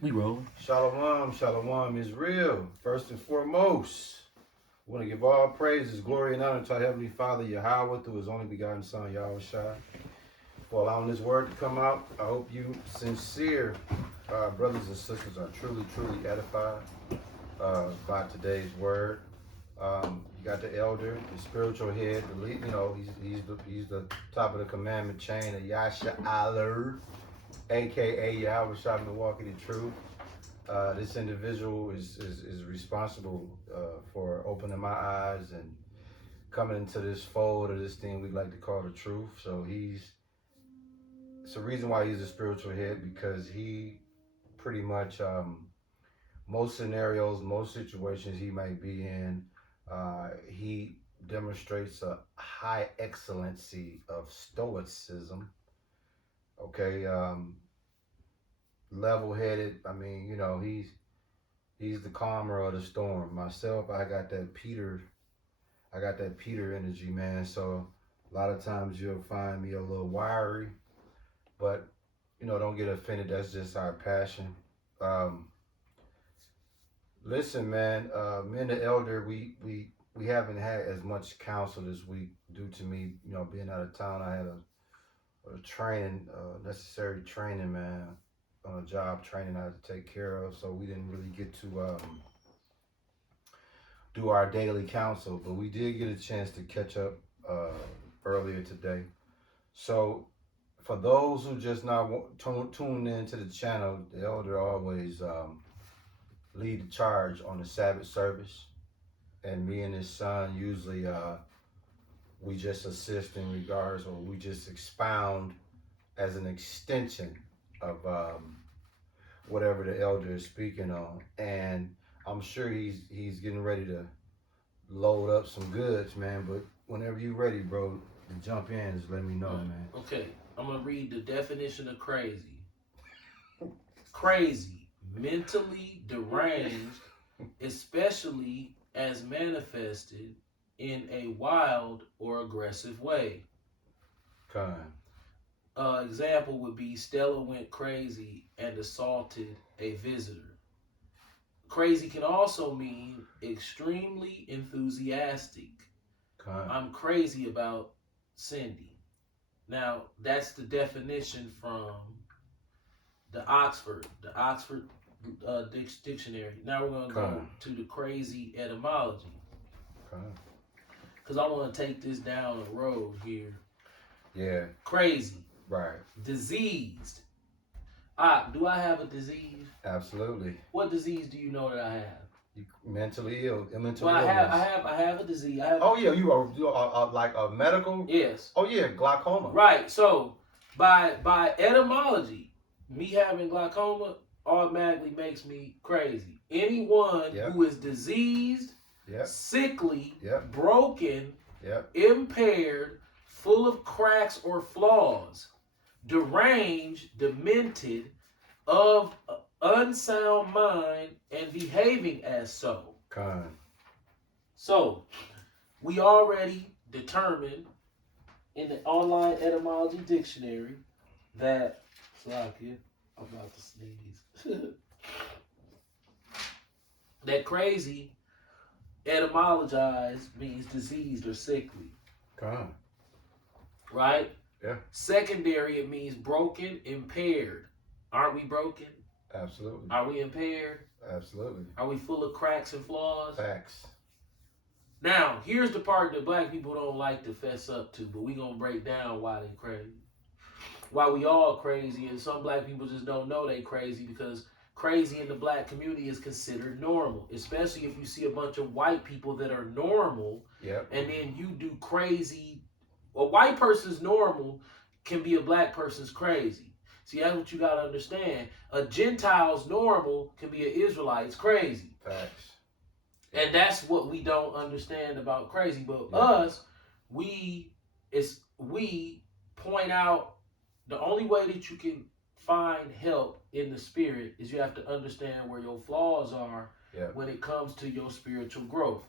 We roll. Shalom, shalom is real. First and foremost, we want to give all praises, glory, and honor to our Heavenly Father, Yahweh, through His only begotten Son, Yahweh Shai, for allowing this word to come out. I hope you sincere brothers and sisters are truly, truly edified by today's word. You got the elder, the spiritual head, the lead, he's the top of the commandment chain of Yasha Allah, aka Yahweh Shai Milwaukee the Truth. This individual is responsible for opening my eyes and coming into this fold of this thing we like to call the truth. So it's a reason why he's a spiritual head, because he pretty much, most scenarios, most situations he might be in, he demonstrates a high excellency of stoicism. Okay, level-headed. I mean, he's the calmer of the storm. Myself, I got that Peter energy, man. So a lot of times you'll find me a little wiry, but don't get offended. That's just our passion. Um, Listen, man. Me and the elder, we haven't had as much counsel this week due to me, being out of town. I had a training, necessary training, man, on a job training I had to take care of. So we didn't really get to do our daily counsel, but we did get a chance to catch up earlier today. So for those who just not tuned into the channel, the elder always lead the charge on the Sabbath service, and me and his son usually we just assist in regards, or we just expound as an extension of whatever the elder is speaking on. And I'm sure he's getting ready to load up some goods, man. But whenever you ready, bro, to jump in, just let me know, man. Okay, I'm gonna read the definition of crazy. Crazy, mentally deranged, especially as manifested in a wild or aggressive way. Kind. Example would be Stella went crazy and assaulted a visitor. Crazy can also mean extremely enthusiastic. Kind. I'm crazy about Cindy. Now, that's the definition from the Oxford Dictionary. Now we're going to go to the crazy etymology. Because I want to take this down the road here. Yeah. Crazy. Right. Diseased. Do I have a disease? Absolutely. What disease do you know that I have? You mentally ill. Well, I have a disease. Oh yeah, you are like a medical. Yes. Oh yeah, glaucoma. Right. So by etymology, me having glaucoma automatically makes me crazy. Anyone who is diseased, sickly, broken, impaired, full of cracks or flaws, deranged, demented, of unsound mind, and behaving as so. So, we already determined in the online etymology dictionary that, Slakia, I'm about to sneeze, that crazy etymologized means diseased or sickly. Right? Yeah. Secondary, it means broken, impaired. Aren't we broken? Absolutely. Are we impaired? Absolutely. Are we full of cracks and flaws? Facts. Now, here's the part that black people don't like to fess up to, but we're going to break down why they crazy. Why we all crazy, and some black people just don't know they crazy, because crazy in the black community is considered normal, especially if you see a bunch of white people that are normal, and then you do crazy. A white person's normal can be a black person's crazy. See, that's what you got to understand. A Gentile's normal can be an Israelite's crazy. Facts. And that's what we don't understand about crazy. But us, we point out the only way that you can find help in the spirit is you have to understand where your flaws are when it comes to your spiritual growth.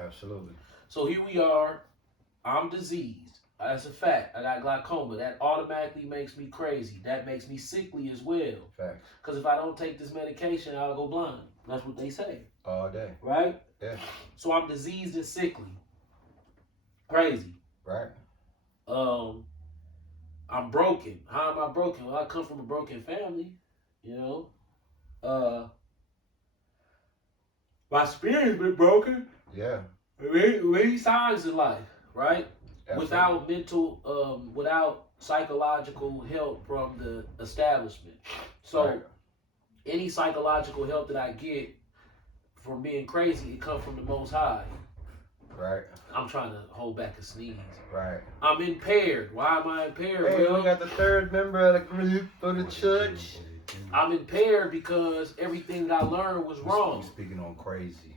Absolutely. So here we are. I'm diseased. That's a fact. I got glaucoma. That automatically makes me crazy. That makes me sickly as well. Facts. Because if I don't take this medication, I'll go blind. That's what they say. All day. Right? Yeah. So I'm diseased and sickly. Crazy. Right. I'm broken. How am I broken? Well, I come from a broken family. You know? My spirit's been broken. Yeah. Many times in life, right? Absolutely. Without mental, without psychological help from the establishment. So Right. any psychological help that I get from being crazy, it comes from the Most High. Right. I'm trying to hold back a sneeze. Right. I'm impaired. Why am I impaired? Hey, Will? we got the third member of the group for the church. I'm impaired because everything that I learned was wrong. We speaking on crazy.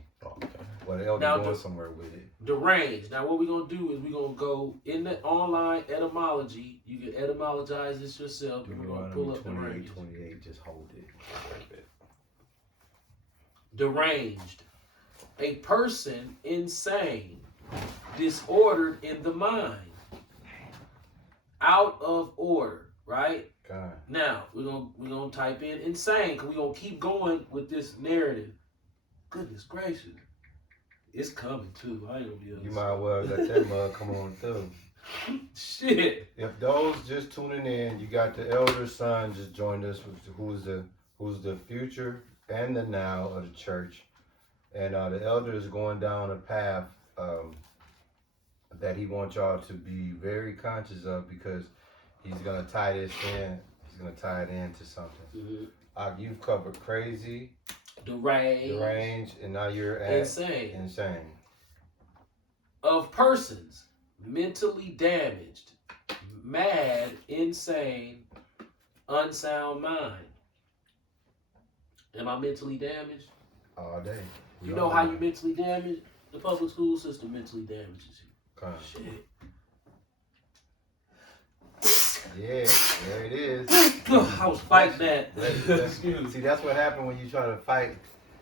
Well, the elder Now, going somewhere with it. Deranged. Now, what we're going to do is we're going to go in the online etymology. You can etymologize this yourself. And we're going to pull up deranged. 28, just hold it. Deranged. A person insane, disordered in the mind, out of order, right? God. Now, we're gonna type in insane, because we're going to keep going with this narrative. Goodness gracious. It's coming, too. I ain't going to be able to You might well let that mug come on through. Shit. If those just tuning in, you got the elder son just joined us, who's the future and the now of the church. And the elder is going down a path that he wants y'all to be very conscious of, because he's going to tie this in. He's going to tie it into something. Mm-hmm. You've covered crazy, Deranged, and now you're at insane. Of persons mentally damaged, mad, insane, unsound mind. Am I mentally damaged? All day. You know how you mentally damaged? The public school system mentally damages you. Kind. Shit. Yeah, there it is. I was fighting that. See, that's what happened when you try to fight.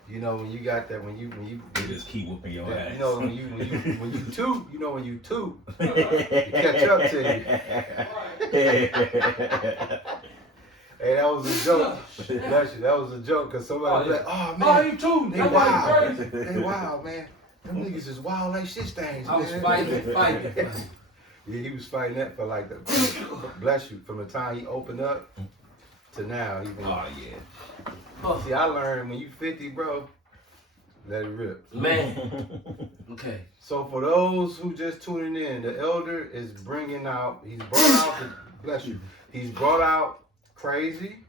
You know, when you got that, when you just keep whooping your ass. You know, when you toot, you catch up to you. Hey, that was a joke. Bless you. That was a joke, because somebody was like, oh man, oh, you too. they wild. They wild, man. Them niggas is wild like shit stains. I was man. fighting. Yeah, he was fighting that for like bless you, from the time he opened up to now. He been, Oh yeah. See, I learned when you 50, bro, let it rip. Man. Okay. So for those who just tuning in, the elder is he's brought out bless you. He's brought out crazy,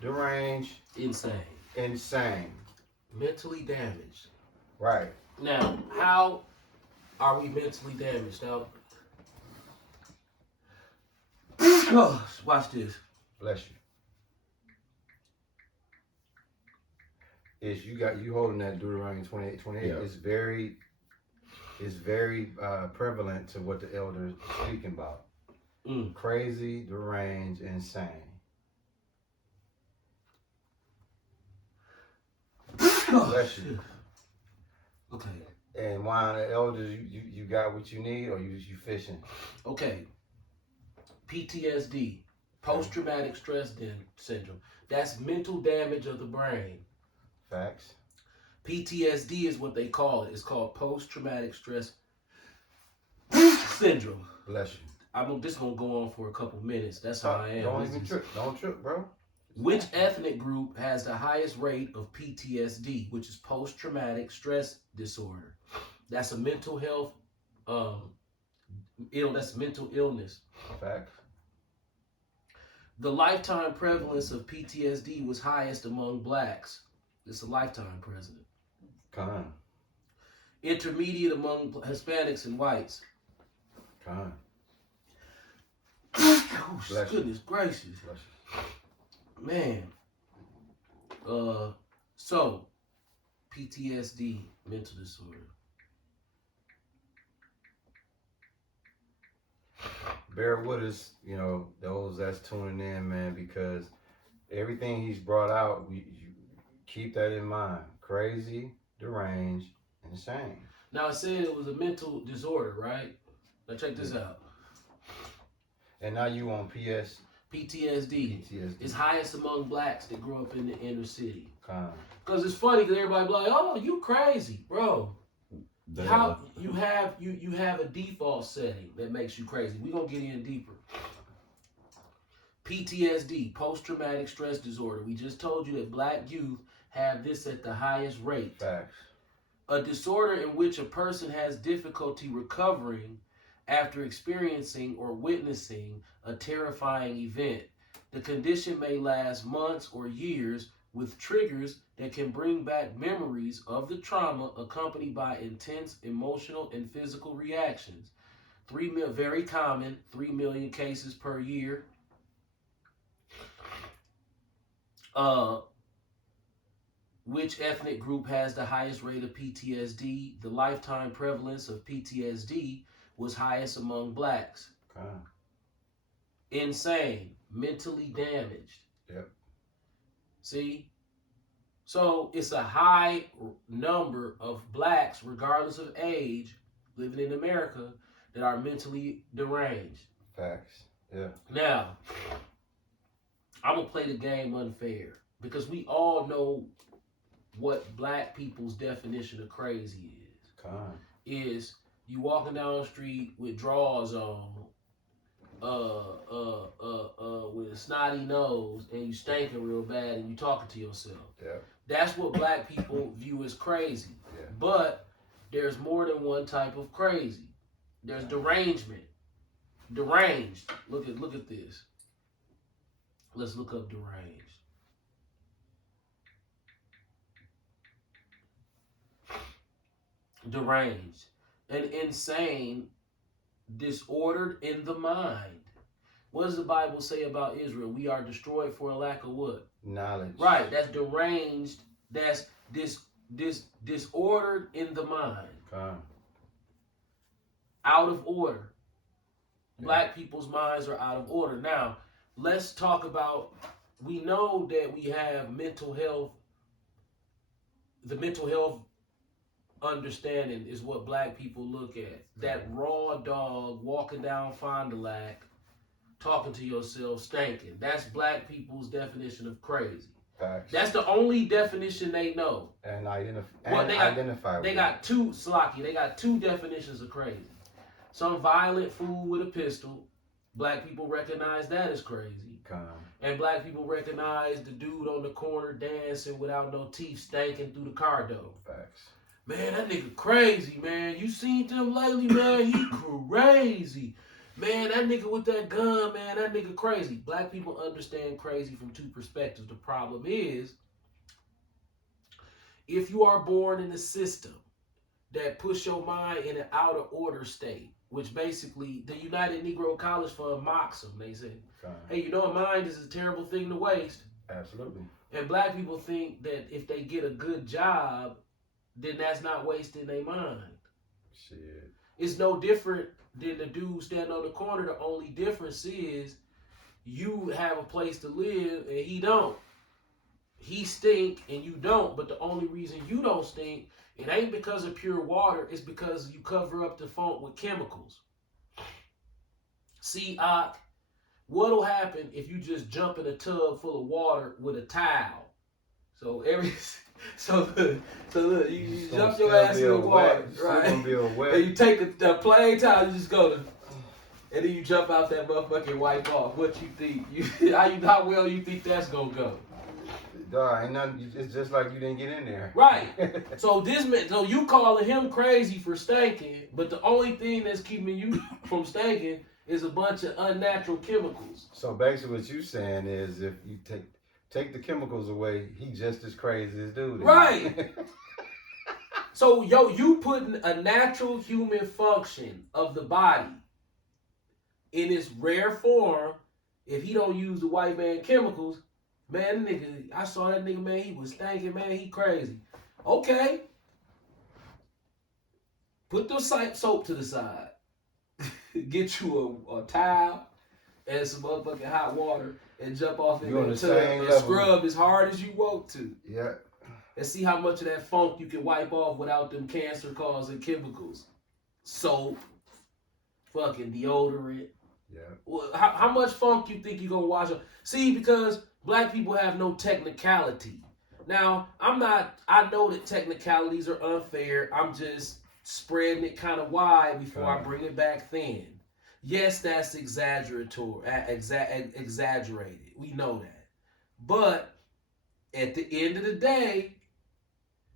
deranged, insane, mentally damaged. right? Now, how are we mentally damaged? Now, watch this. Bless you. Is you holding that Deuteronomy 28. Yeah. It's very prevalent to what the elder is speaking about. Crazy, deranged, insane. Bless you. Okay. And why the elders, you got what you need, or you fishing? Okay. PTSD, post-traumatic stress syndrome. That's mental damage of the brain. Facts. PTSD is what they call it. It's called post-traumatic stress syndrome. Bless you. I'm just gonna go on for a couple minutes. That's how I am. Don't even trip. Don't trip, bro. Which ethnic group has the highest rate of PTSD, which is post-traumatic stress disorder? That's a mental health, that's mental illness. Facts. The lifetime prevalence of PTSD was highest among blacks. It's a lifetime president. Con. Intermediate among Hispanics and whites. Con. Oh, Bless goodness gracious. Bless you. Man. So, PTSD, mental disorder. Bear with us, those that's tuning in, man, because everything he's brought out, you keep that in mind. Crazy, deranged, insane. Now, I said it was a mental disorder, right? Now, check this out. And now you on PTSD. PTSD. It's highest among blacks that grew up in the inner city. Con. Because it's funny because everybody be like, oh, you crazy, bro. How you have a default setting that makes you crazy. We're gonna get in deeper. PTSD, post-traumatic stress disorder. We just told you that black youth have this at the highest rate. Facts. A disorder in which a person has difficulty recovering after experiencing or witnessing a terrifying event. The condition may last months or years with triggers that can bring back memories of the trauma accompanied by intense emotional and physical reactions. Very common, 3 million cases per year. Which ethnic group has the highest rate of PTSD? The lifetime prevalence of PTSD was highest among blacks. Con. Insane, mentally damaged. Yep. See? So it's a high number of blacks, regardless of age, living in America, that are mentally deranged. Facts. Yeah. Now, I'm going to play the game unfair because we all know what black people's definition of crazy is. Con. Is you walking down the street with drawers on, with a snotty nose, and you stinking real bad, and you talking to yourself. Yeah. That's what black people view as crazy. Yeah. But there's more than one type of crazy. There's derangement. Deranged. Look at this. Let's look up deranged. Deranged. An insane, disordered in the mind. What does the Bible say about Israel? We are destroyed for a lack of what? Knowledge. Right. That's deranged. That's disordered in the mind. Con. Out of order. Black people's minds are out of order. Now, let's talk about, we know that we have mental health. The mental health understanding is what black people look at. That raw dog walking down Fond du Lac, talking to yourself, stinking. That's black people's definition of crazy. Facts. That's the only definition they know. And identify. Well, Identify. They got two, Salaki, they got two definitions of crazy. Some violent fool with a pistol. Black people recognize that as crazy. Con. And black people recognize the dude on the corner dancing without no teeth, stinking through the car door. Facts. Man, that nigga crazy, man. You seen them lately, man? He crazy. Man, that nigga with that gun, man, that nigga crazy. Black people understand crazy from two perspectives. The problem is, if you are born in a system that puts your mind in an out of order state, which basically the United Negro College Fund mocks them. They say, hey, you know, a mind is a terrible thing to waste. Absolutely. And black people think that if they get a good job, then that's not wasting their mind. Shit. It's no different than the dude standing on the corner. The only difference is you have a place to live and he don't. He stink and you don't, but the only reason you don't stink, it ain't because of pure water, it's because you cover up the funk with chemicals. See, what'll happen if you just jump in a tub full of water with a towel? So look, you jump your ass in the water, right? Gonna be a wet. And you take the plain towel, you just go to, and then you jump out that motherfucking wipe off. What you think? How well you think that's gonna go? Duh, ain't nothing. It's just like you didn't get in there. Right. So you calling him crazy for stinking, but the only thing that's keeping you from stinking is a bunch of unnatural chemicals. So basically, what you saying is, if you take the chemicals away, he just as crazy as dude. Right. So you putting a natural human function of the body in its rare form. If he don't use the white man chemicals, man, nigga, I saw that nigga, man, he was stinking, man, he crazy. Okay. Put the soap to the side. Get you a towel and some motherfucking hot water and jump off in the tub and scrub as hard as you want to. Yeah. And see how much of that funk you can wipe off without them cancer-causing chemicals. Soap, fucking deodorant. Yeah. Well, how much funk you think you're gonna wash up? See, because black people have no technicality. Now, I know that technicalities are unfair. I'm just spreading it kind of wide before I bring it back thin. Yes, that's exaggerated. We know that. But at the end of the day,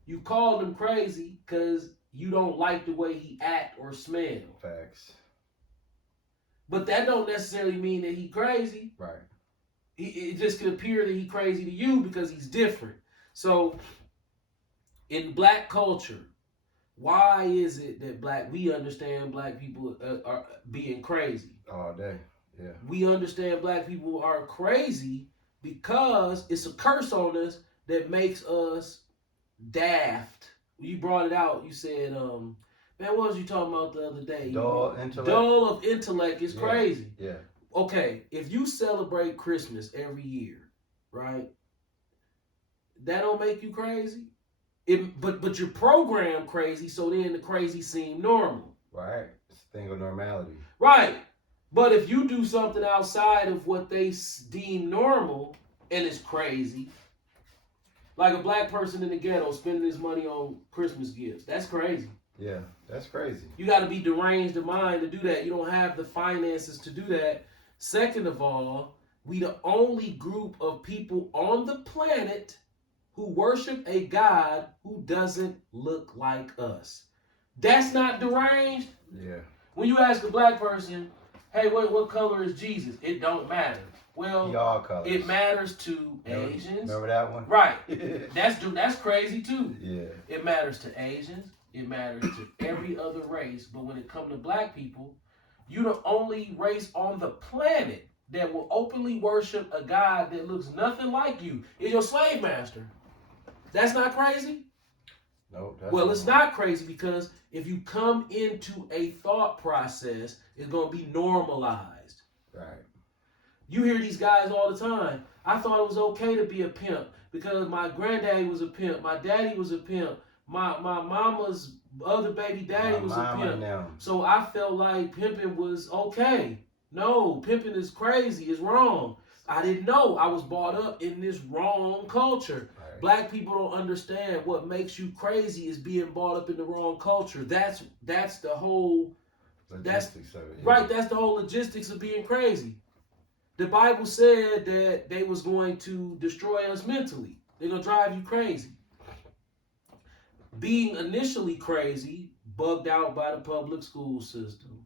you called him crazy because you don't like the way he act or smell. Facts. But that don't necessarily mean that he crazy. Right. It just could appear that he crazy to you because he's different. So, in black culture, why is it that we understand black people are being crazy? All day. Yeah. We understand black people are crazy because it's a curse on us that makes us daft. You brought it out. You said, man, what was you talking about the other day? Dull intellect. Dull of intellect is crazy. Yeah. Okay, if you celebrate Christmas every year, right? That don't make you crazy. But you're programmed crazy, so then the crazy seem normal. Right. It's a thing of normality. Right. But if you do something outside of what they deem normal and it's crazy, like a black person in the ghetto spending his money on Christmas gifts, that's crazy. Yeah, that's crazy. You got to be deranged of mind to do that. You don't have the finances to do that. Second of all, we the only group of people on the planet who worship a God who doesn't look like us. That's not deranged. Yeah. When you ask a black person, hey, what color is Jesus? It don't matter. Well, Y'all colors. it matters to Asians. Remember that one? Right. That's crazy too. Yeah. It matters to Asians. It matters to every other race. But when it comes to black people, you're the only race on the planet that will openly worship a God that looks nothing like you. Is your slave master. That's not crazy? No. Well, it's not crazy because if you come into a thought process, it's going to be normalized. Right. You hear these guys all the time. I thought it was okay to be a pimp because my granddaddy was a pimp. My daddy was a pimp. My mama's other baby daddy was a pimp. Now. So I felt like pimping was okay. No, pimping is crazy. It's wrong. I didn't know. I was brought up in this wrong culture. Right. Black people don't understand what makes you crazy is being brought up in the wrong culture. That's the whole logistics of it. Yeah. Right, that's the whole logistics of being crazy. The Bible said that they was going to destroy us mentally. They're going to drive you crazy. Being initially crazy, bugged out by the public school system,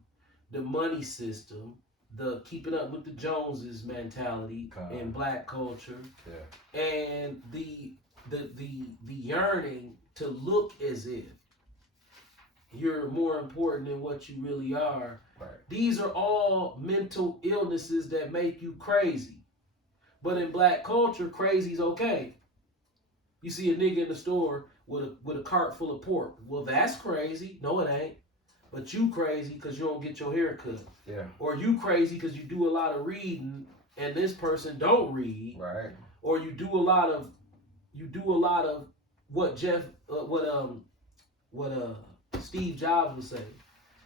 the money system, the keeping up with the Joneses mentality in black culture, and the yearning to look as if you're more important than what you really are. Right. These are all mental illnesses that make you crazy. But in black culture, crazy's okay. You see a nigga in the store with a cart full of pork. Well, that's crazy. No, it ain't. But you crazy because you don't get your hair cut. Yeah. Or you crazy because you do a lot of reading and this person don't read. Right. Or you do a lot of what Steve Jobs would say.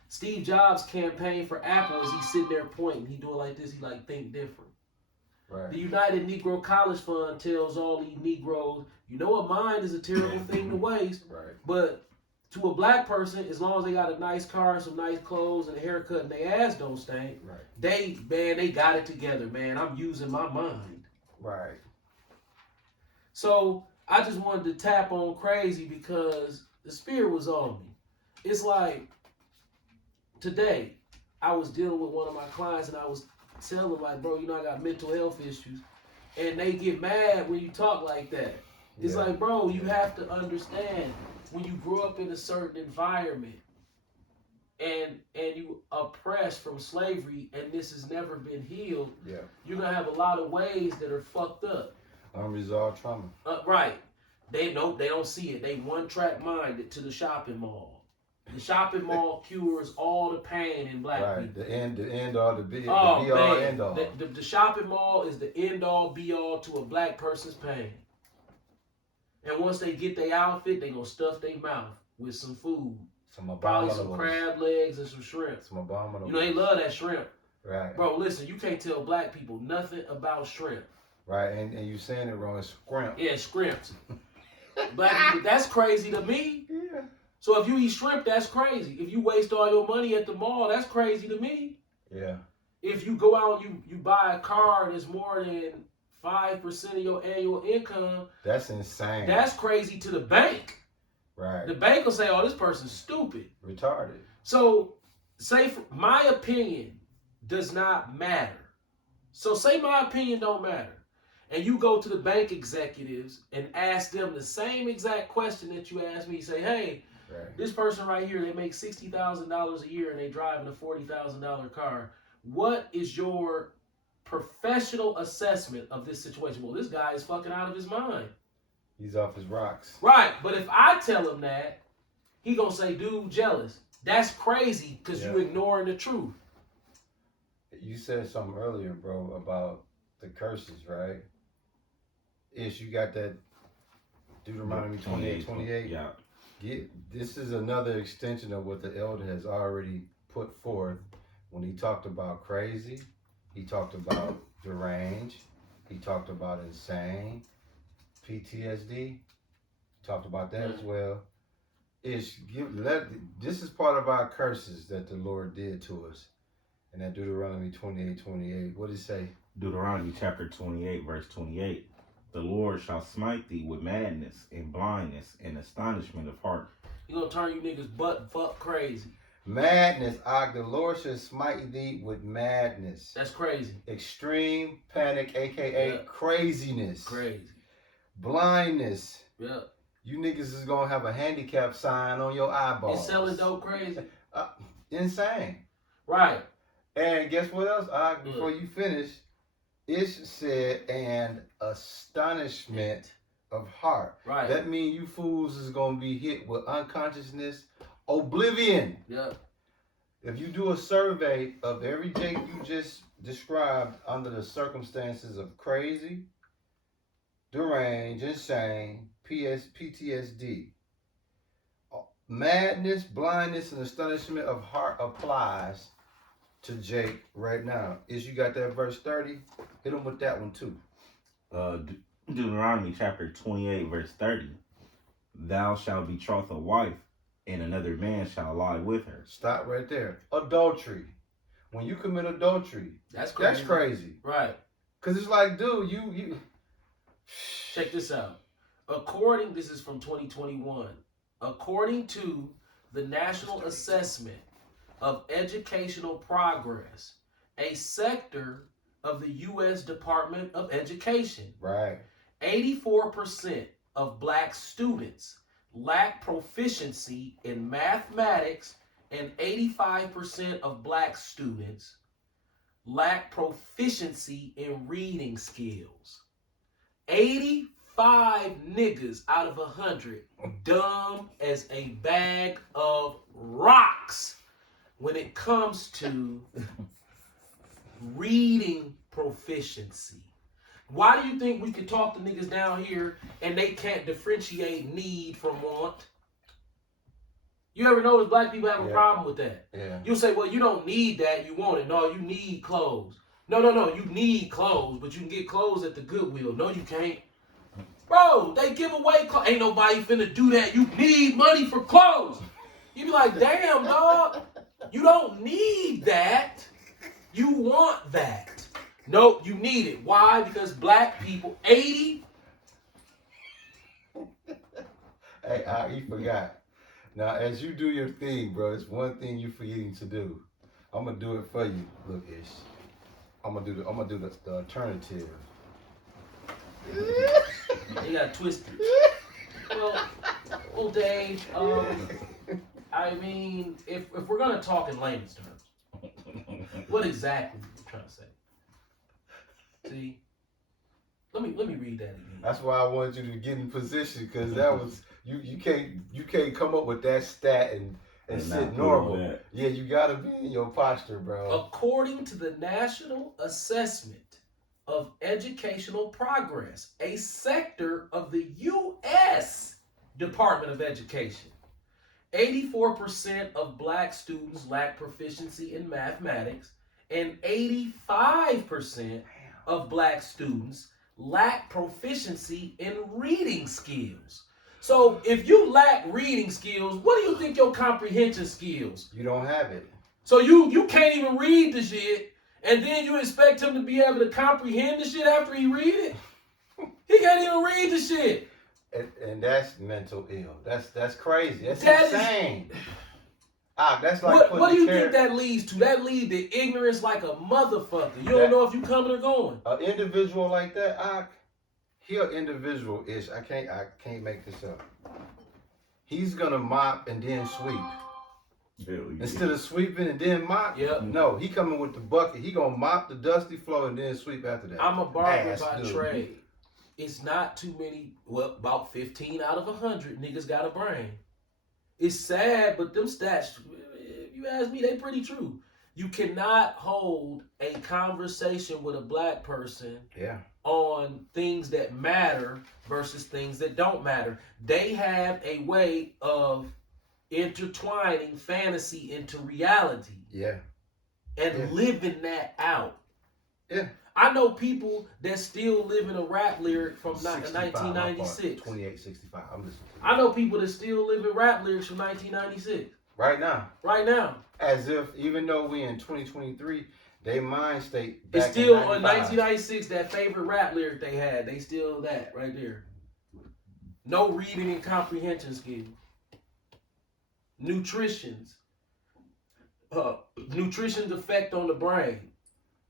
Steve Jobs' campaign for Apple is he's sitting there pointing. He doing like this. He like think different. Right. The United Negro College Fund tells all these Negroes, you know, a mind is a terrible thing to waste. Right. But to a black person, as long as they got a nice car, some nice clothes, and a haircut, and their ass don't stink, right. they got it together, man. I'm using my mind. Right. So I just wanted to tap on crazy because the spirit was on me. It's like today, I was dealing with one of my clients, and I was telling them, like, bro, you know, I got mental health issues. And they get mad when you talk like that. It's like, bro, you have to understand when you grow up in a certain environment and you oppressed from slavery and this has never been healed, you're going to have a lot of ways that are fucked up. Unresolved trauma. Right. They don't see it. They one-track minded to the shopping mall. The shopping mall cures all the pain in black people. The end all, the be Oh, all, man. end all. The shopping mall is the end all, be all to a black person's pain. And once they get their outfit, they gonna stuff their mouth with some food. Some Probably abominables. some crab legs and some shrimp. Some abominables. You know, they love that shrimp. Right. Bro, listen, you can't tell black people nothing about shrimp. Right, and you saying it wrong. It's scrimp. Yeah, shrimps. Black people, that's crazy to me. Yeah. So if you eat shrimp, that's crazy. If you waste all your money at the mall, that's crazy to me. Yeah. If you go out and you buy a car that's more than 5% of your annual income, That's insane. that's crazy to the bank. right. The bank will say, oh, this person's stupid. Retarded. So, my opinion does not matter. So say my opinion don't matter. And you go to the bank executives and ask them the same exact question that you asked me. Say, hey, Right. this person right here, they make $60,000 a year and they drive in a $40,000 car. What is your professional assessment of this situation? Well, this guy is fucking out of his mind. He's off his rocks. Right, but if I tell him that, he gonna say, dude, jealous. That's crazy because you Yeah. ignoring the truth. You said something earlier, bro, about the curses, right? Ish, you got that Deuteronomy 28:28. Yeah. This is another extension of what the elder has already put forth when he talked about crazy, he talked about deranged, he talked about insane, PTSD, talked about that as well. This is part of our curses that the Lord did to us. In that Deuteronomy 28:28, what did it say? Deuteronomy chapter 28, verse 28. The Lord shall smite thee with madness and blindness and astonishment of heart. He gonna turn you niggas butt fuck crazy. Madness, the Lord shall smite thee with madness. That's crazy. Extreme panic, aka Yeah. craziness. Crazy. Blindness. Yeah. You niggas is gonna have a handicap sign on your eyeballs. And selling dope crazy. Insane. Right. And guess what else? Before you finish, Ish said, and astonishment of heart. Right. That means you fools is gonna be hit with unconsciousness, oblivion. Yeah. If you do a survey of every Jake you just described under the circumstances of crazy, deranged, insane, PTSD, madness, blindness, and astonishment of heart applies to Jake right now. Is you got that verse 30? Hit him with that one too. Deuteronomy chapter 28, verse 30. Thou shalt betroth a wife, and another man shall lie with her. Stop right there. Adultery. When you commit adultery, That's crazy. that's crazy. Right. Cause it's like, dude, you. Check this out. This is from 2021. According to the National Assessment of Educational Progress, a sector of the U.S. Department of Education, Right. 84% of black students lack proficiency in mathematics, and 85% of black students lack proficiency in reading skills. 85 niggas out of 100 dumb as a bag of rocks when it comes to reading proficiency. Why do you think we can talk to niggas down here and they can't differentiate need from want? You ever notice black people have a problem with that? Yeah. You'll say, well, you don't need that, you want it. No, you need clothes. No, you need clothes, but you can get clothes at the Goodwill. No, you can't. Bro, they give away clothes. Ain't nobody finna do that. You need money for clothes. You be like, damn, dog, you don't need that. You want that. Nope, you need it. Why? Because black people, 80. Hey, you forgot. Now, as you do your thing, bro, it's one thing you're forgetting to do. I'm gonna do it for you. Look, Ish. I'm gonna do the alternative. They got twisted. Well, Dave, I mean, if we're gonna talk in layman's terms, what exactly are you trying to say? See, let me read that again. That's why I wanted you to get in position, because that was you can't come up with that stat and sit normal. Yeah, you gotta be in your posture, bro. According to the National Assessment of Educational Progress, a sector of the U.S. Department of Education, 84% of black students lack proficiency in mathematics, and 85% of black students lack proficiency in reading skills. So if you lack reading skills, what do you think your comprehension skills? You don't have it. So you can't even read the shit, and then you expect him to be able to comprehend the shit after he read it? He can't even read the shit. And that's mental ill. That's crazy. That's That is- insane. That's like What do you think that leads to? That leads to ignorance like a motherfucker. You don't know if you coming or going. An individual like that, he an individual-ish. I can't make this up. He's gonna mop and then sweep. Hell yeah. Instead of sweeping and then mop, Yep. no, he coming with the bucket. He gonna mop the dusty floor and then sweep after that. I'm a barber Ass by dude. trade. It's not too many, well, about 15 out of 100 niggas got a brain. It's sad, but them stats, if you ask me, they pretty true. You cannot hold a conversation with a black person Yeah. on things that matter versus things that don't matter. They have a way of intertwining fantasy into reality Yeah. and Yeah. living that out. Yeah. I know people that still live in a rap lyric from 65, 1996. 2865. I'm listening to you. I know people that still live in rap lyrics from 1996. Right now. Right now. As if, even though we in 2023, they mind state It's back still in on 95. 1996, that favorite rap lyric they had. They still that right there. No reading and comprehension skills. Nutrition's effect on the brain.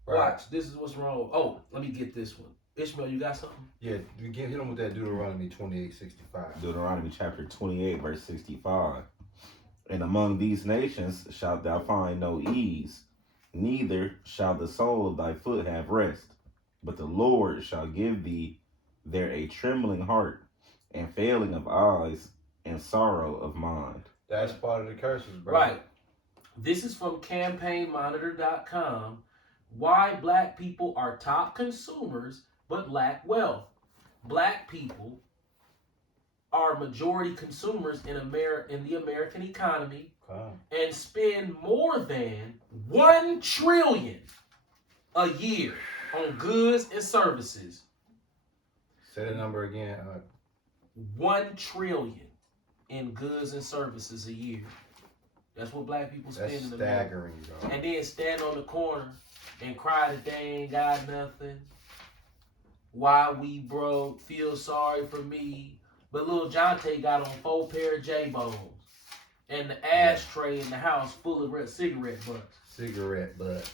Right. Watch, this is what's wrong. Oh, let me get this one. Ishmael, you got something? Yeah, you get hit him with that Deuteronomy 28:65. Deuteronomy chapter 28, verse 65. And among these nations shalt thou find no ease, neither shall the sole of thy foot have rest. But the Lord shall give thee there a trembling heart, and failing of eyes, and sorrow of mind. That's part of the curses, bro. Right. This is from campaignmonitor.com. Why black people are top consumers but lack wealth. Black people are majority consumers in the American economy and spend more than $1 trillion a year on goods and services. Say the number again. $1 trillion in goods and services a year. That's what black people spend That's in America. staggering, bro. And then stand on the corner and cry that they ain't got nothing. Why we broke, feel sorry for me. But Lil Jonte got on 4 pair of J-Bones. And the ashtray in the house full of cigarette butts. Cigarette butt.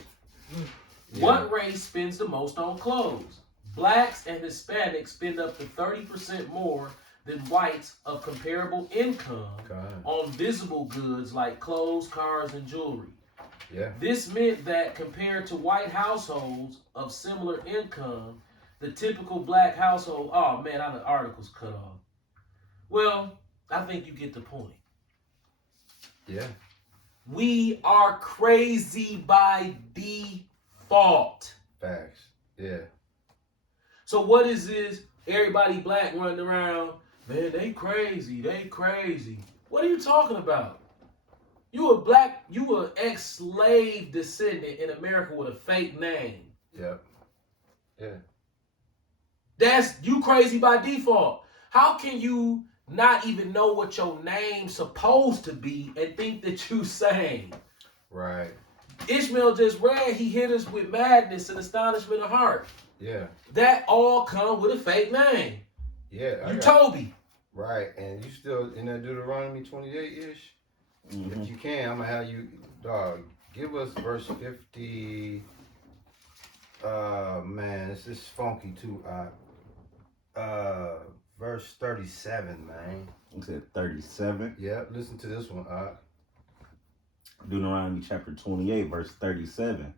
Yeah. What race spends the most on clothes? Blacks and Hispanics spend up to 30% more than whites of comparable income on visible goods like clothes, cars, and jewelry. Yeah. This meant that compared to white households of similar income, the typical black household, oh man, the article's cut off. Well, I think you get the point. Yeah. We are crazy by default. Facts. Yeah. So what is this? Everybody black running around, man, they crazy. What are you talking about? You a ex-slave descendant in America with a fake name. Yep. Yeah. That's you crazy by default. How can you not even know what your name's supposed to be and think that you sane? Right. Ishmael just read, he hit us with madness and astonishment of heart. Yeah. That all come with a fake name. Yeah. You Toby. Right. And you still in that Deuteronomy 28-ish? Mm-hmm. If you can, I'm going to have you, dog, give us verse 50. Man, this is funky too. Verse 37, man. You said 37. Yeah, listen to this one. Deuteronomy chapter 28, verse 37.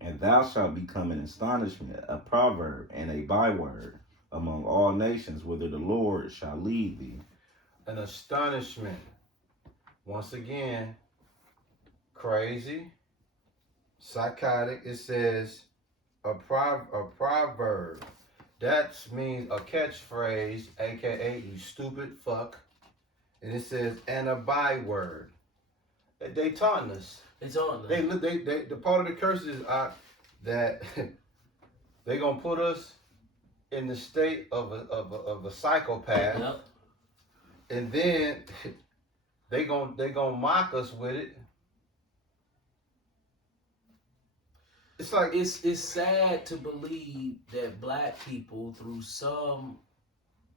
And thou shalt become an astonishment, a proverb, and a byword among all nations, whither the Lord shall lead thee. An astonishment. Once again, crazy, psychotic. It says a proverb. That means a catchphrase, aka you stupid fuck. And it says and a byword. They taunting us. It's on They them. the part of the curse is that they gonna put us in the state of a psychopath, Yep. and then they gonna mock us with it. It's like It's sad to believe that black people, through some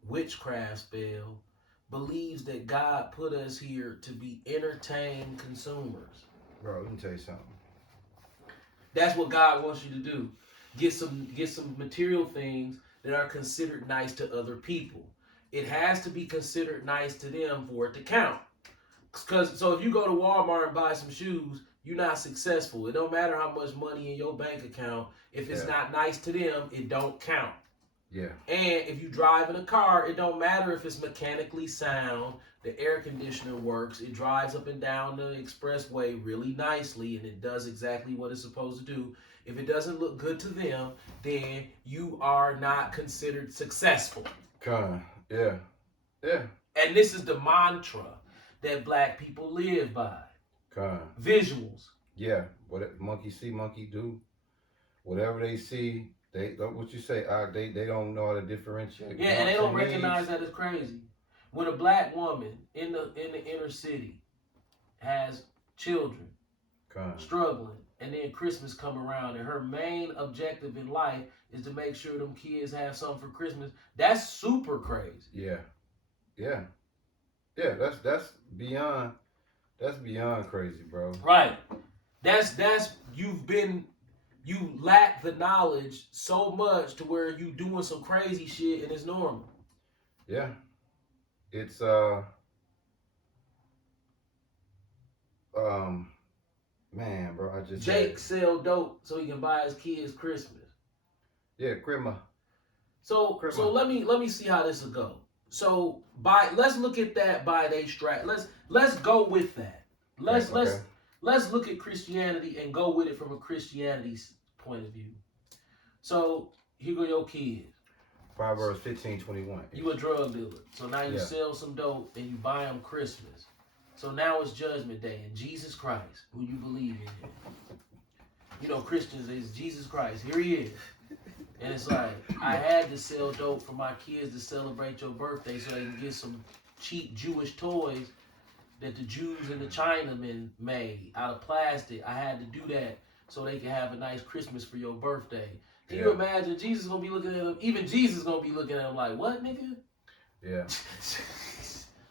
witchcraft spell, believes that God put us here to be entertained consumers. bro. Let me tell you something. That's what God wants you to do. Get some material things that are considered nice to other people. It has to be considered nice to them for it to count. So if you go to Walmart and buy some shoes, you're not successful. It don't matter how much money in your bank account. If it's not nice to them, it don't count. Yeah. And if you drive in a car, it don't matter if it's mechanically sound, the air conditioner works, it drives up and down the expressway really nicely, and it does exactly what it's supposed to do. If it doesn't look good to them, then you are not considered successful. Yeah. And this is the mantra that black people live by. Visuals. Yeah. What monkey see, monkey do. Whatever they see, they what you say. They don't know how to differentiate. Yeah, and they don't recognize that as crazy. When a black woman in the inner city has children struggling, and then Christmas come around, and her main objective in life is to make sure them kids have something for Christmas, that's super crazy. Yeah. That's beyond crazy, bro. Right. That's you lack the knowledge so much to where you doing some crazy shit and it's normal. Yeah. It's man, bro, I just Jake sell dope so he can buy his kids Christmas. Yeah, Crema. So let me see how this will go. So let's look at that by they strat. Let's go with that. Let's look at Christianity and go with it from a Christianity point of view. So here go your kids. Proverbs 15:21. You a drug dealer. So now you sell some dope and you buy them Christmas. So now it's Judgment Day and Jesus Christ, who you believe in. You know, Christians is Jesus Christ. Here he is. And it's like, I had to sell dope for my kids to celebrate your birthday so they can get some cheap Jewish toys that the Jews and the Chinamen made out of plastic. I had to do that so they can have a nice Christmas for your birthday. Can you imagine Jesus gonna be looking at them? Even Jesus gonna be looking at them like, what, nigga? Yeah.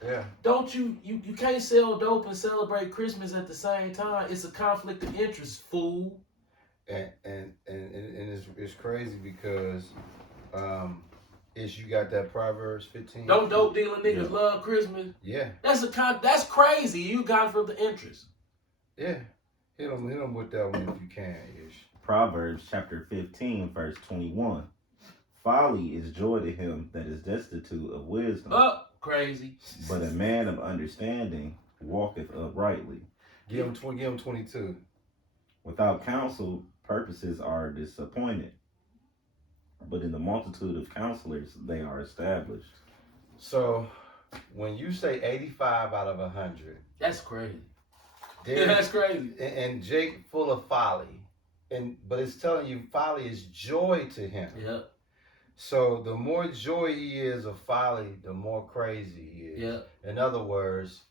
Yeah. Don't you can't sell dope and celebrate Christmas at the same time. It's a conflict of interest, fool. And it's crazy because you got that Proverbs 15. Don't dope dealing niggas love Christmas. Yeah. That's crazy. You conflict of interest. Yeah. Hit them with that one if you can, Ish. Proverbs chapter 15, verse 21. Folly is joy to him that is destitute of wisdom. Crazy. But a man of understanding walketh uprightly. Give him 22. Without counsel, purposes are disappointed. But in the multitude of counselors, they are established. So, when you say 85 out of 100. That's crazy. That's crazy. And Jake full of folly. But it's telling you folly is joy to him. Yep. So the more joy he is of folly, the more crazy he is. Yep. In other words,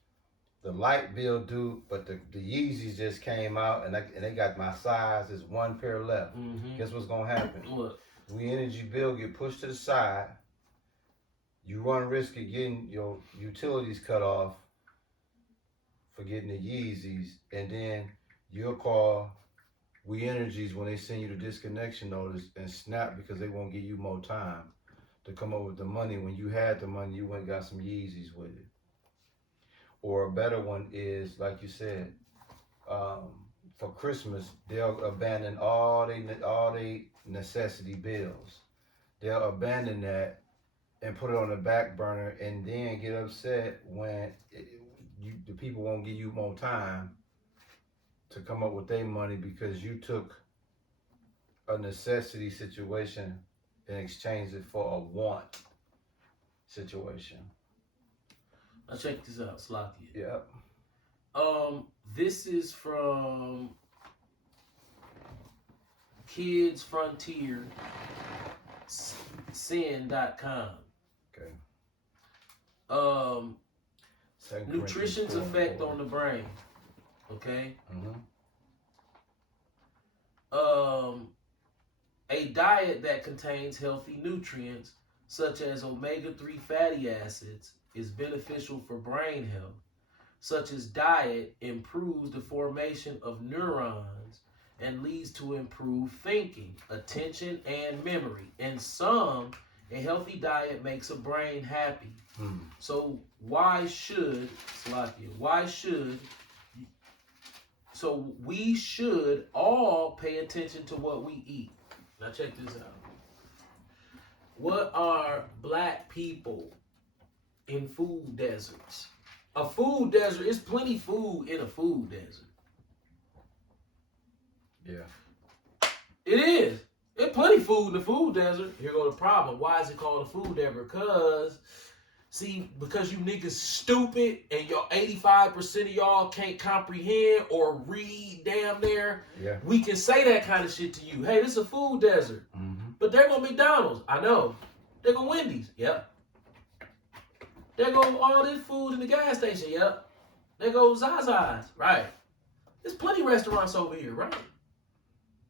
the light bill due, but the Yeezys just came out and they got my size. There's one pair left. Mm-hmm. Guess what's gonna happen? What? When your energy bill get pushed to the side, you run risk of getting your utilities cut off for getting the Yeezys, and then you'll call We Energies when they send you the disconnection notice and snap because they won't give you more time to come up with the money. When you had the money, you went and got some Yeezys with it. Or a better one is, like you said, for Christmas, they'll abandon all they necessity bills. They'll abandon that and put it on the back burner and then get upset when the people won't give you more time to come up with their money because you took a necessity situation and exchanged it for a want situation. Now check this out, Slocky. Yep. This is from kidsfrontiersin.com. Okay. Nutrition's effect on the brain. Okay. A diet that contains healthy nutrients, such as omega-3 fatty acids, is beneficial for brain health. Such as diet improves the formation of neurons and leads to improved thinking, attention, and memory. In some, a healthy diet makes a brain happy. So we should all pay attention to what we eat. Now check this out. What are black people in food deserts? A food desert, is plenty food in a food desert. Yeah. It is. There's plenty food in the food desert. Here go the problem. Why is it called a food desert? Because you niggas stupid and your 85% of y'all can't comprehend or read damn near. Yeah. We can say that kind of shit to you. Hey, this is a food desert. But there go McDonald's. I know. There go Wendy's. Yep. There go all this food in the gas station. Yep. There go Zaza's. Right. There's plenty of restaurants over here. Right.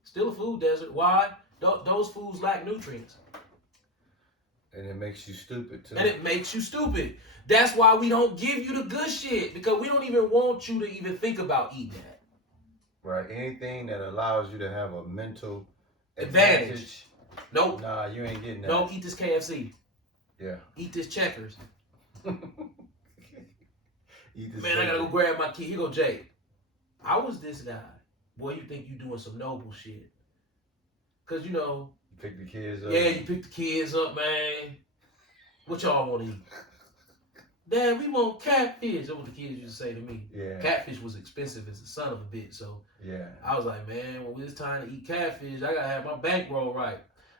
Still a food desert. Why? Those foods lack nutrients. And it makes you stupid, too. And it makes you stupid. That's why we don't give you the good shit. Because we don't even want you to even think about eating that. Right. Anything that allows you to have a mental advantage. Nope. Nah, you ain't getting that. Don't eat this KFC. Yeah. Eat this Checkers. Eat this Man, I gotta go grab my kid. Here go Jay. I was this guy. Boy, you think you doing some noble shit. Because, You pick the kids up. Yeah, you pick the kids up, man. What y'all want to eat? Dad, we want catfish. That's what the kids used to say to me. Yeah. Catfish was expensive as a son of a bitch. So yeah. I was like, man, when it's time to eat catfish, I gotta have my bankroll right.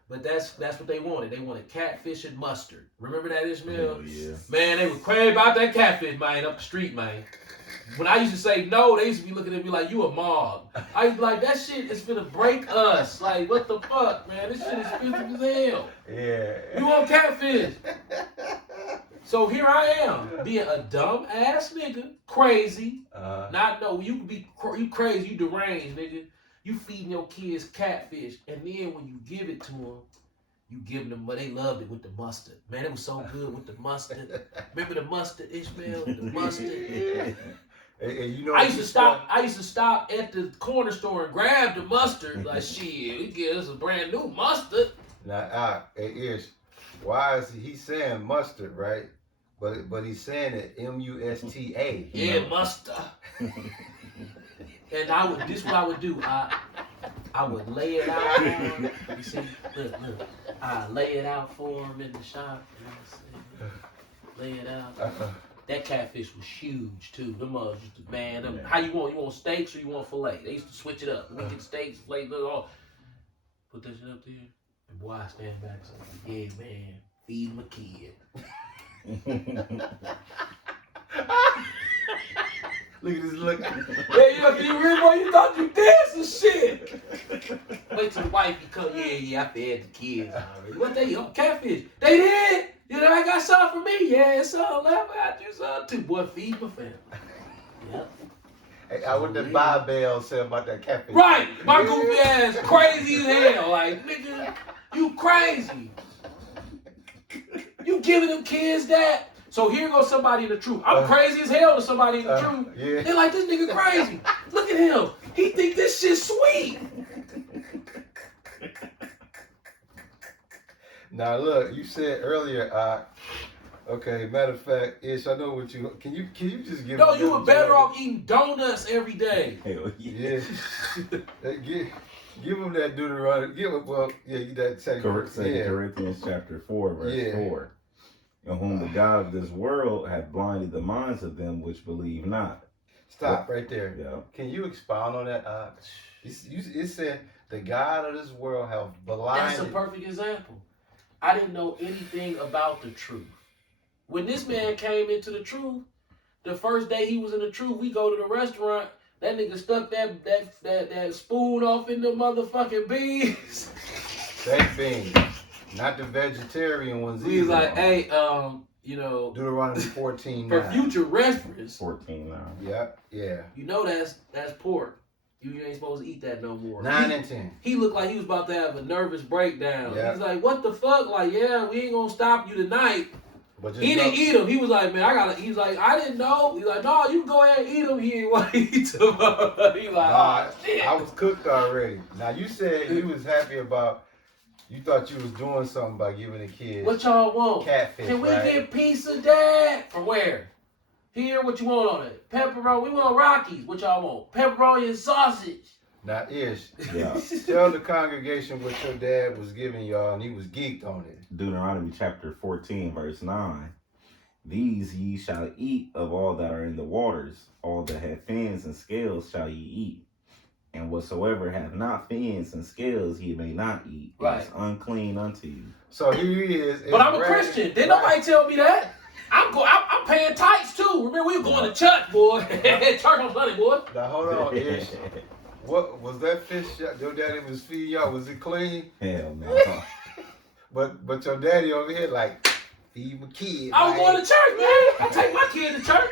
But that's what they wanted. They wanted catfish and mustard. Remember that, Ishmael? Oh, yeah. Man, they were crazy about that catfish, man, up the street, man. When I used to say no, they used to be looking at me like, you a mob. I used to be like, that shit is finna break us. Like, what the fuck, man? This shit is expensive as hell. Yeah. You want catfish? So here I am, being a dumb ass nigga, crazy. You crazy, you deranged, nigga. You feeding your kids catfish, and then when you give it to them, you give them, but they loved it with the mustard. Man, it was so good with the mustard. Remember the mustard, Ishmael? The mustard. Hey, I used to stop at the corner store and grab the mustard. Like, shit, we get us a brand new mustard. Now, Ish, why is he saying mustard, right? But he's saying it M-U-S-T-A. Yeah, mustard. And this is what I would do. I would lay it out for him. You see, look. I lay it out for him in the shop. Lay it out. That catfish was huge too. Them mothers used to, man. How you want? You want steaks or you want filet? They used to switch it up. We get steaks, filet, all. Put that shit up there. And boy, I stand back and say, yeah, man, feed my kid. Look at this look. Hey, you real boy, you thought you did some shit. Wait till the wifey come. Yeah, I fed the kids already. What they eat? Catfish. They did. I got some for me. Yeah, it's all left. I got you some too. Boy, feed my family. Yep. Hey, I wouldn't buy Bell say about that catfish. Right. My goofy ass crazy as hell. Like, nigga, you crazy. You giving them kids that? So here goes somebody in the truth. I'm crazy as hell to somebody in the truth. Yeah. They're like, this nigga crazy. Look at him. He think this shit's sweet. Now look, you said earlier, okay, matter of fact, Ish, I know what you can you just give No, me you that were better Jordan? off eating donuts every day. Hell Yeah. Give him that Deuteronomy. Give him that second. Corinthians chapter 4, verse 4. In whom the God of this world hath blinded the minds of them which believe not. Stop right there. Yeah. Can you expound on that? It said the God of this world have blinded. That's a perfect example. I didn't know anything about the truth. When this man came into the truth, The first day he was in the truth, we go to the restaurant. That nigga stuck that spoon off in the motherfucking beans. Baked beans, not the vegetarian ones. He's either. like, hey, you know, Deuteronomy 14. for future reference, 14 now. Yeah. you know that's pork. You ain't supposed to eat that no more. 9 and 10. He looked like he was about to have a nervous breakdown. Yeah. He's like, what the fuck? Like, yeah, we ain't gonna stop you tonight. But just He didn't eat them. He was like, man, he's like, I didn't know. He's like, no, you can go ahead and eat them. He ain't want to eat them. He like, Nah, oh, shit. I was cooked already. Now you said you was happy about. You thought you was doing something by giving the kids What y'all want? catfish. Can we right? get pizza, Dad? From where? Here, what you want on it? Pepperoni. We want Rockies. What y'all want? Pepperoni and sausage. Now, Ish, Yeah. tell the congregation what your dad was giving y'all, and he was geeked on it. Deuteronomy chapter 14, verse 9. These ye shall eat of all that are in the waters, all that have fins and scales shall ye eat. And whatsoever hath not fins and scales ye may not eat. It Right. is unclean unto you. So here he is. But I'm a Christian. Didn't nobody tell me that? I'm paying tithes too. Remember, we were going to church, boy. Church on Sunday, boy. Now hold on, Ish. What was that fish your daddy was feeding y'all? Was it clean? Hell no. But your daddy over here like feed my kid. I was going to church, man. I take my kid to church.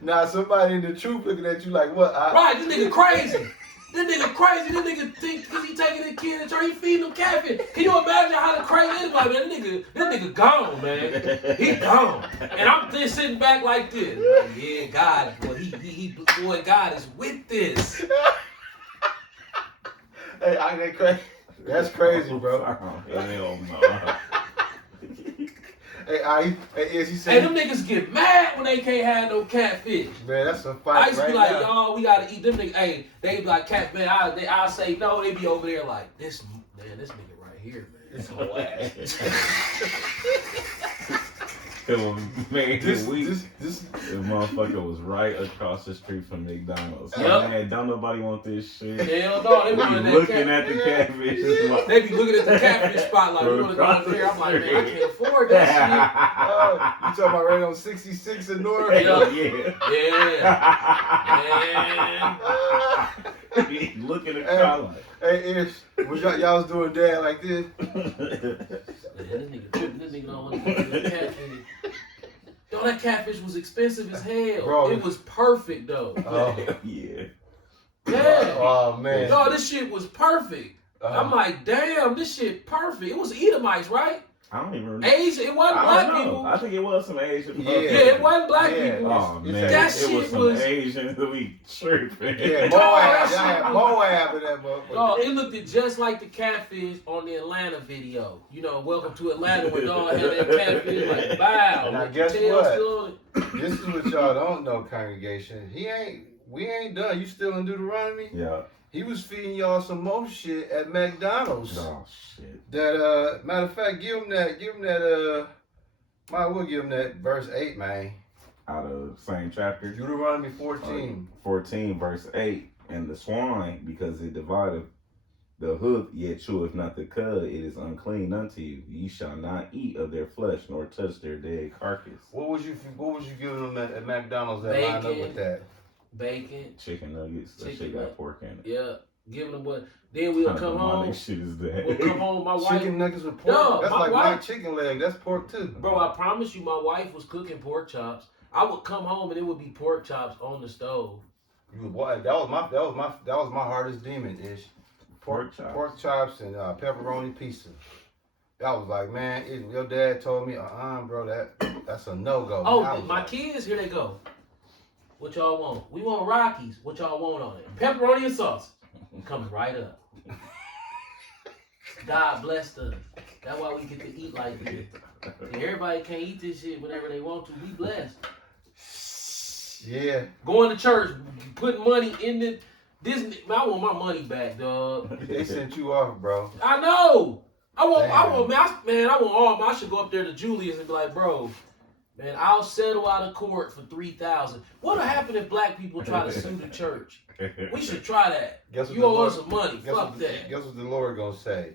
Now somebody in the truth looking at you like what? Right, this nigga crazy. This nigga think because he taking his kid to church, he feeding them catfish. Can you imagine how the crazy is? Like, man, this nigga gone, man. He gone. And I'm just sitting back like this. Like, yeah, God, boy, God is with this. Hey, that's crazy, bro. Hell no. Hey, is he Hey, saying? them niggas get mad when they can't have no catfish. Man, that's a fight I used to right be like, now. y'all, we gotta eat them niggas. Hey, they be like, cat, man, I'll say no. They be over there like, this nigga right here, man. It's whole ass. Man, This the motherfucker was right across the street from McDonald's. Yep. Man, don't nobody want this shit. Hell no, they be They in be that looking at the catfish. It's like, They be looking at the catfish spot like, we wanna go in there. I'm like, man, I can't afford that Oh, you talking about right on 66 in North? Hell shit. Yeah. Man. He looking at Kyle like. Hey, Ish, was y'all was doing dad like this? Man, this nigga don't want to eat the catfish. Yo, that catfish was expensive as hell. Bro. It was perfect though. Oh, Yeah. Yeah. Oh man. Yo, this shit was perfect. I'm like, damn, this shit perfect. It was Edomites, right? I don't even remember. Asian. It wasn't I black don't know. people. I think it was some Asian. Yeah. Yeah, it wasn't black Yeah. people. Oh man, That it shit was some was- Asians that we tripping. Yeah, Oh, Moab. that Y'all had shit was- Moab in that motherfucker. No, it looked just like the catfish on the Atlanta video. You know, Welcome to Atlanta when y'all had that catfish like, wow. Now, with guess the tail what? still on it. This is what y'all don't know, congregation. We ain't done. You still in Deuteronomy? Yeah. He was feeding y'all some more shit at McDonald's. Oh shit. That matter of fact, give him that might as well give him that verse 8, man. Out of same chapter. Deuteronomy 14. 14 verse 8. And the swine, because it divideth the hoof, yet cheweth not the cud, it is unclean unto you. Ye shall not eat of their flesh, nor touch their dead carcass. What was you giving them at McDonald's that lined up Bacon. with that? Bacon. Chicken nuggets, that Chicken shit nug- got pork in it. Yeah. Giving them what? Then we'll What kind come of home. demonic shit is that? We'll come home. My wife. Chicken nuggets with pork? No, That's my like my wife- chicken leg. That's pork too. Bro, I promise you, my wife was cooking pork chops. I would come home and it would be pork chops on the stove. What? That was my hardest demon ish. Pork chops. Pork chops and pepperoni pizza. That was like, man, your dad told me, bro, that's a no-go. I Oh, was my like, kids, here they go. What y'all want? We want Rockies. What y'all want on it? Pepperoni and sauce. Coming right up. God blessed us. That's why we get to eat like this. And everybody can't eat this shit whenever they want to. We blessed. Yeah. Going to church, putting money in the Disney. Man, I want my money back, dog. They sent you off, bro. I know. I want, Damn. I want all. I should go up there to Julius and be like, bro, man, I'll settle out of court for $3,000. What'll happen if black people try to sue the church? We should try that. Guess what You the owe Lord- us some money. Fuck that. Guess what the Lord gonna say?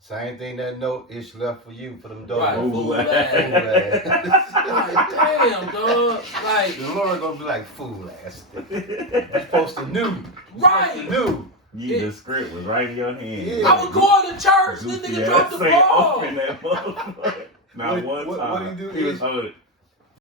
Same thing that note Ish left for you for them dogs. Right, Fool fool ass. ass. Fool ass. Like, damn, dog. Like, The Lord gonna be like, fool ass. You're supposed to knew. right. Knew. The script was right in your hand. Yeah. I was going to church. This nigga dropped the ball. Open that motherfucker. Not one time. What he do? He was,